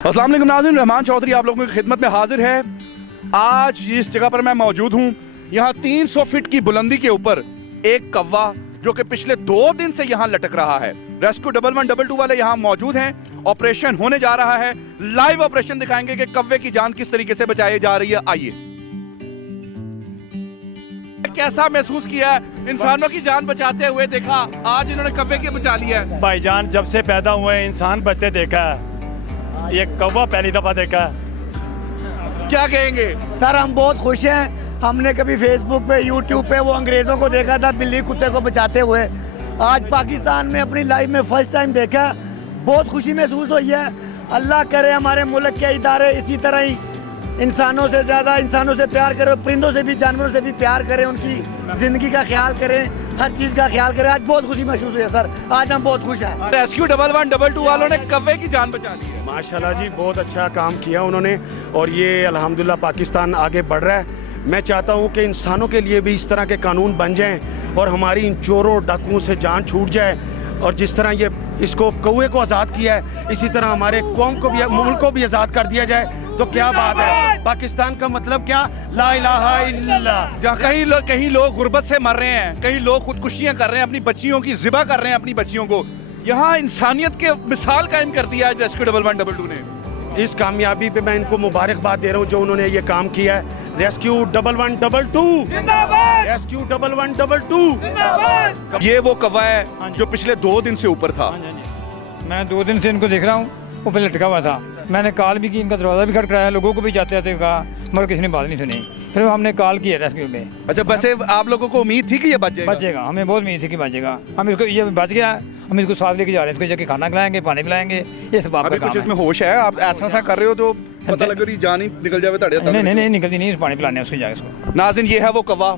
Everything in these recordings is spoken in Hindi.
अस्सलाम वालेकुम नाज़रीन, रहमान चौधरी आप लोगों की खिदमत में हाजिर है। आज जिस जगह पर मैं मौजूद हूँ, यहाँ 300 फीट की बुलंदी के ऊपर एक कौवा जो कि पिछले 2 दिन से यहाँ लटक रहा है। रेस्क्यू 1112 वाले यहाँ मौजूद हैं, ऑपरेशन होने जा रहा है। लाइव ऑपरेशन दिखाएंगे कि कौवे की जान किस तरीके से बचाई जा रही है। आइए, कैसा महसूस किया है इंसानों की जान बचाते हुए? देखा आज इन्होंने कौवे की बचा लिया है। भाईजान, जब से पैदा हुए इंसान बचते देखा है, ये कौवा पहली दफा देखा है। क्या कहेंगे सर? हम बहुत खुश हैं। हमने कभी फेसबुक पे, यूट्यूब पे वो अंग्रेजों को देखा था बिल्ली कुत्ते को बचाते हुए, आज पाकिस्तान में अपनी लाइफ में फर्स्ट टाइम देखा। बहुत खुशी महसूस हुई है। अल्लाह करे हमारे मुल्क के इदारे इसी तरह ही इंसानों से ज़्यादा इंसानों से प्यार करें, परिंदों से भी, जानवरों से भी प्यार करें, उनकी ज़िंदगी का ख्याल करें, हर चीज़ का ख्याल करें। आज बहुत खुशी महसूस हुई है सर, आज हम बहुत खुश हैं। रेस्क्यू 1112 वालों ने कौवे की जान बचा ली है। माशाल्लाह जी, बहुत अच्छा काम किया उन्होंने और ये अल्हम्दुलिल्लाह पाकिस्तान आगे बढ़ रहा है। मैं चाहता हूँ कि इंसानों के लिए भी इस तरह के कानून बन जाएं और हमारी इन चोरों डाकुओं से जान छूट जाए। और जिस तरह ये इसको कौवे को आज़ाद किया है, इसी तरह हमारे कौम को भी, मुल्क को भी आज़ाद कर दिया जाए तो क्या बात है। पाकिस्तान का मतलब क्या? ला इलाहा इल्लल्लाह। जहाँ कहीं लोग गुर्बत से मर रहे हैं, कहीं लोग खुदकुशियाँ कर रहे हैं, अपनी बच्चियों की ज़िबा कर रहे हैं अपनी बच्चियों को, यहाँ इंसानियत के मिसाल कायम कर दिया है रेस्क्यू 1112 ने। इस कामयाबी पे मैं इनको मुबारकबाद दे रहा हूँ जो उन्होंने ये काम किया है। Rescue 1112, rescue 1112। ये वो कौवा है जो पिछले 2 दिन से ऊपर था। मैं 2 दिन से इनको देख रहा हूँ, वो पे लटका हुआ था। मैंने कॉल भी की, इनका दरवाज़ा भी खटखटाया, लोगों को भी जाते जाते कहा, मगर किसी ने बात नहीं सुनी। फिर हमने कॉल किया रेस्क्यू में। अच्छा, वैसे आप लोगों को उम्मीद थी कि ये बचेगा? हमें बहुत उम्मीद थी कि बचेगा। हम इसको, ये बच गया, हम इसको साथ लेके जा रहे हैं, इसको जाके खाना खिलाएंगे, पानी पिलाएंगे, ये सब अभी कुछ इसमें होश है? आप ऐसा कर रहे हो तो पता लगे रही जान ही निकल जाए। नहीं निकलती नहीं, पानी पिलाने उसको जाके इसको। नाज़रीन, ये है वो कौवा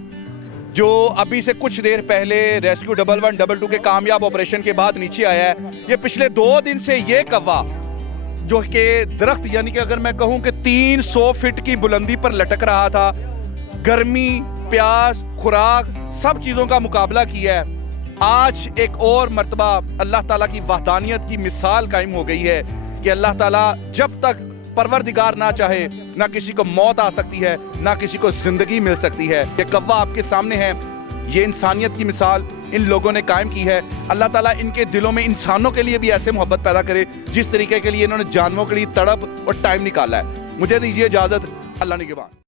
जो अभी से कुछ देर पहले रेस्क्यू 1112 के कामयाब ऑपरेशन के बाद नीचे आया है। ये पिछले 2 दिन से ये कौवा जो कि दरख्त, यानी कि अगर मैं कहूं कि 300 फीट की बुलंदी पर लटक रहा था, गर्मी, प्यास, खुराक, सब चीज़ों का मुकाबला किया है। आज एक और मर्तबा अल्लाह ताला की वहदानियत की मिसाल कायम हो गई है कि अल्लाह ताला जब तक परवरदिगार ना चाहे, ना किसी को मौत आ सकती है, ना किसी को जिंदगी मिल सकती है। ये कौवा आपके सामने है, ये इंसानियत की मिसाल इन लोगों ने कायम की है। अल्लाह ताला इनके दिलों में इंसानों के लिए भी ऐसे मोहब्बत पैदा करे जिस तरीके के लिए इन्होंने जानवरों के लिए तड़प और टाइम निकाला है। मुझे दीजिए इजाज़त, अल्लाह निगहबान।